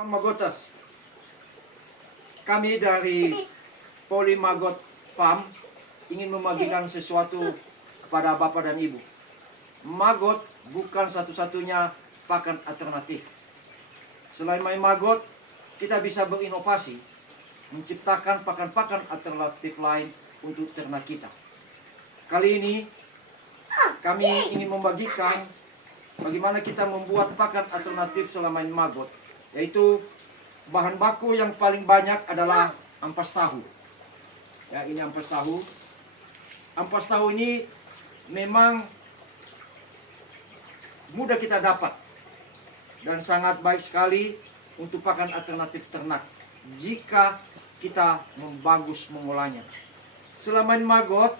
Salam Magotas. Kami dari Polimagot Farm ingin membagikan sesuatu kepada Bapak dan Ibu. Magot bukan satu-satunya pakan alternatif. Selain main magot, kita bisa berinovasi, menciptakan pakan-pakan alternatif lain untuk ternak kita. Kali ini, kami ingin membagikan bagaimana kita membuat pakan alternatif selain main magot, yaitu bahan baku yang paling banyak adalah ampas tahu. Ya, ini ampas tahu. Ampas tahu ini memang mudah kita dapat dan sangat baik sekali untuk pakan alternatif ternak jika kita membagus mengolahnya. Selama ini magot,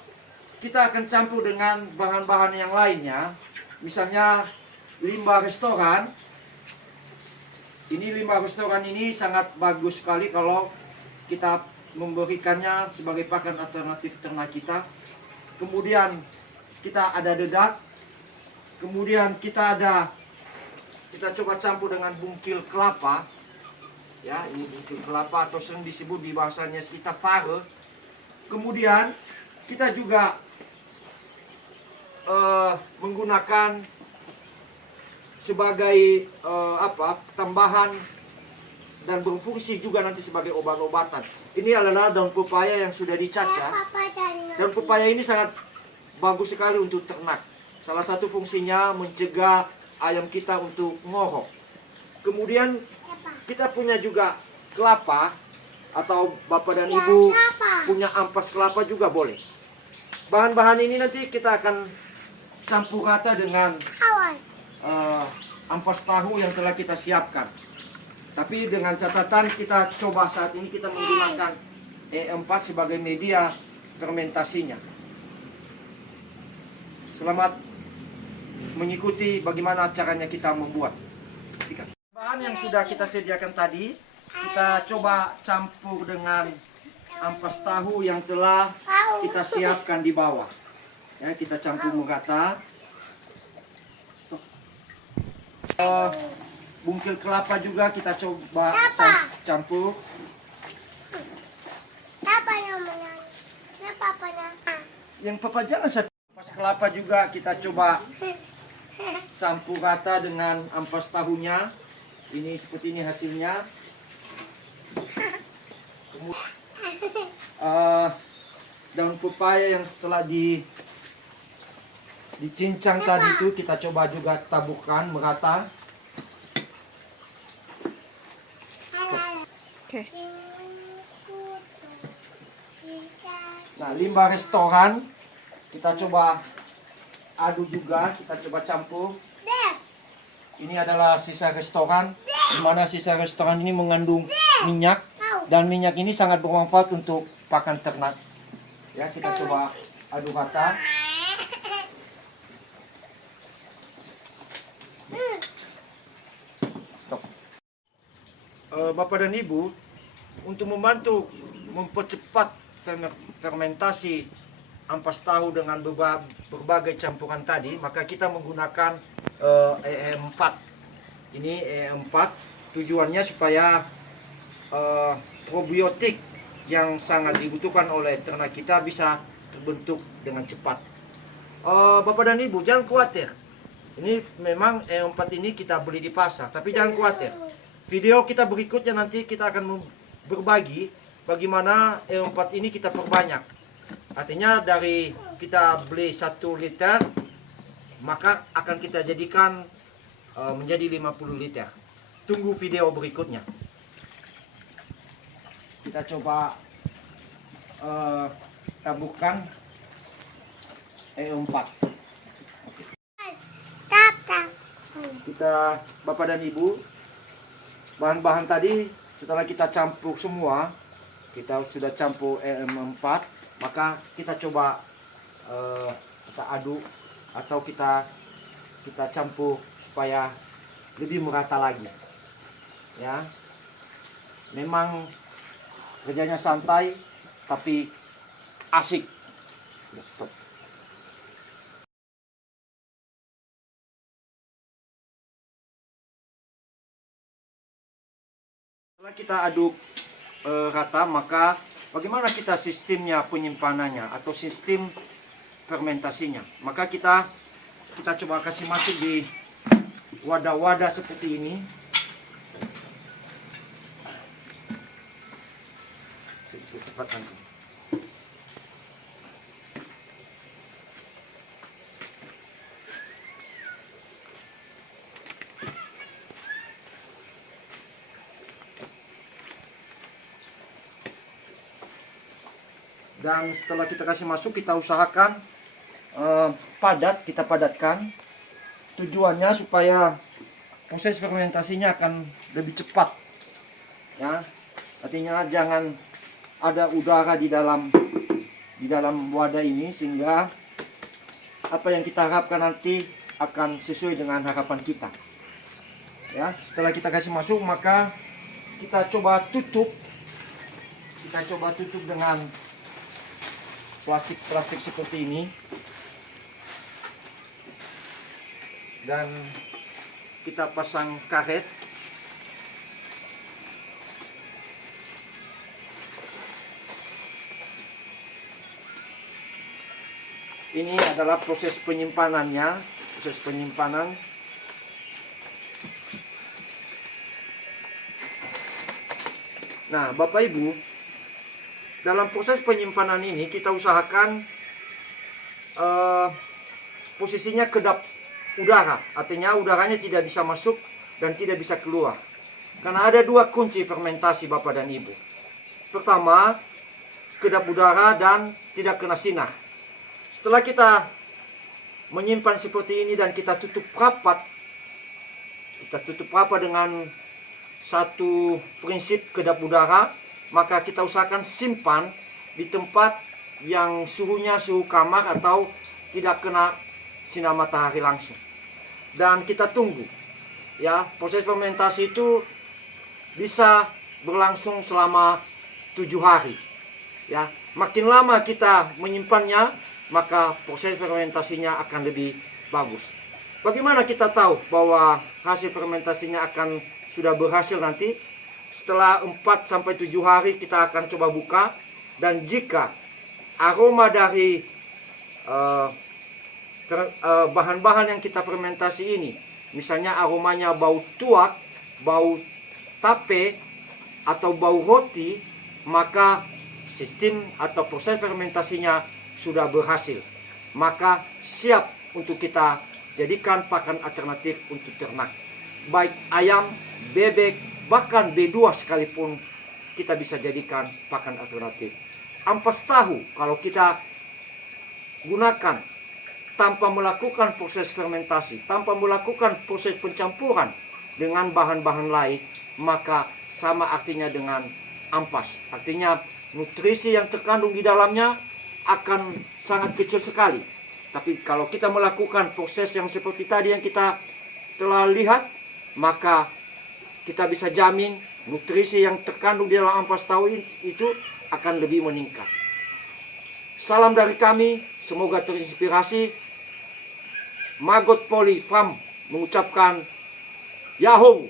kita akan campur dengan bahan-bahan yang lainnya, misalnya limbah restoran. Ini limbah restoran ini sangat bagus sekali kalau kita memberikannya sebagai pakan alternatif ternak kita. Kemudian kita ada dedak. Kemudian kita coba campur dengan bungkil kelapa. Ya, ini bungkil kelapa atau sering disebut di bahasanya kita fare. Kemudian kita juga menggunakan sebagai tambahan dan berfungsi juga nanti sebagai obat-obatan. Ini adalah daun pepaya yang sudah dicacah. Daun pepaya ini sangat bagus sekali untuk ternak. Salah satu fungsinya mencegah ayam kita untuk ngorok. Kemudian kita punya juga kelapa, atau Bapak dan Ibu punya ampas kelapa juga boleh. Bahan-bahan ini nanti kita akan campur rata dengan ampas tahu yang telah kita siapkan. Tapi dengan catatan kita coba saat ini kita menggunakan E4 sebagai media fermentasinya. Selamat mengikuti bagaimana caranya kita membuat. Bahan yang sudah kita sediakan tadi, kita coba campur dengan ampas tahu yang telah kita siapkan di bawah. Ya, kita campur merata. Bungkil kelapa juga kita coba campur. Yang papa jangan satu. Ampas kelapa juga kita coba campur rata dengan ampas tahunya. Ini seperti ini hasilnya. Kemudian, daun pepaya yang setelah dicincang tadi itu kita coba juga taburkan merata. Oke. Nah, limbah restoran kita coba aduk juga, kita coba campur. Ini adalah sisa restoran, di mana sisa restoran ini mengandung minyak, dan minyak ini sangat bermanfaat untuk pakan ternak. Ya, kita coba aduk rata. Stop. Bapak dan Ibu, untuk membantu mempercepat fermentasi ampas tahu dengan berbagai campuran tadi, maka kita menggunakan E4. Ini E4 tujuannya supaya probiotik yang sangat dibutuhkan oleh ternak kita bisa terbentuk dengan cepat. Bapak dan Ibu, jangan khawatir. Ini memang E4 ini kita beli di pasar, tapi jangan khawatir. Video kita berikutnya nanti kita akan berbagi bagaimana E4 ini kita perbanyak. Artinya dari kita beli 1 liter, maka akan kita jadikan menjadi 50 liter. Tunggu video berikutnya. Kita coba taburkan E4. Kita, Bapak dan Ibu, bahan-bahan tadi setelah kita campur semua, kita sudah campur E4, maka kita coba kita aduk atau kita campur supaya lebih merata lagi. Ya, memang kerjanya santai tapi asik. Stop. Setelah kita aduk rata, maka bagaimana kita sistemnya penyimpanannya atau sistem fermentasinya? Maka kita coba kasih masuk di wadah-wadah seperti ini. Sedikit cepat nanti. Dan setelah kita kasih masuk, kita usahakan kita padatkan. Tujuannya supaya proses fermentasinya akan lebih cepat. Ya, artinya jangan ada udara di dalam wadah ini, sehingga apa yang kita harapkan nanti akan sesuai dengan harapan kita. Ya, setelah kita kasih masuk, maka kita coba tutup. Kita coba tutup dengan plastik seperti ini, dan kita pasang karet. Ini adalah proses penyimpanannya, proses penyimpanan. Nah, Bapak Ibu, dalam proses penyimpanan ini kita usahakan posisinya kedap udara, artinya udaranya tidak bisa masuk dan tidak bisa keluar. Karena ada dua kunci fermentasi Bapak dan Ibu. Pertama, kedap udara dan tidak kena sinar. Setelah kita menyimpan seperti ini dan kita tutup rapat dengan satu prinsip kedap udara, maka kita usahakan simpan di tempat yang suhunya suhu kamar atau tidak kena sinar matahari langsung. Dan kita tunggu. Ya, proses fermentasi itu bisa berlangsung selama 7 hari. Ya, makin lama kita menyimpannya, maka proses fermentasinya akan lebih bagus. Bagaimana kita tahu bahwa hasil fermentasinya akan sudah berhasil nanti? Setelah 4-7 hari kita akan coba buka, dan jika aroma dari bahan-bahan yang kita fermentasi ini, misalnya aromanya bau tuak, bau tape, atau bau roti, maka sistem atau proses fermentasinya sudah berhasil. Maka siap untuk kita jadikan pakan alternatif untuk ternak. Baik ayam, bebek, bahkan B2 sekalipun kita bisa jadikan pakan alternatif. Ampas tahu kalau kita gunakan tanpa melakukan proses fermentasi, tanpa melakukan proses pencampuran dengan bahan-bahan lain, maka sama artinya dengan ampas. Artinya nutrisi yang terkandung di dalamnya akan sangat kecil sekali. Tapi kalau kita melakukan proses yang seperti tadi yang kita telah lihat, maka kita bisa jamin nutrisi yang terkandung di dalam ampas tahu itu akan lebih meningkat. Salam dari kami, semoga terinspirasi. Maggot Poly Farm mengucapkan Yahoo!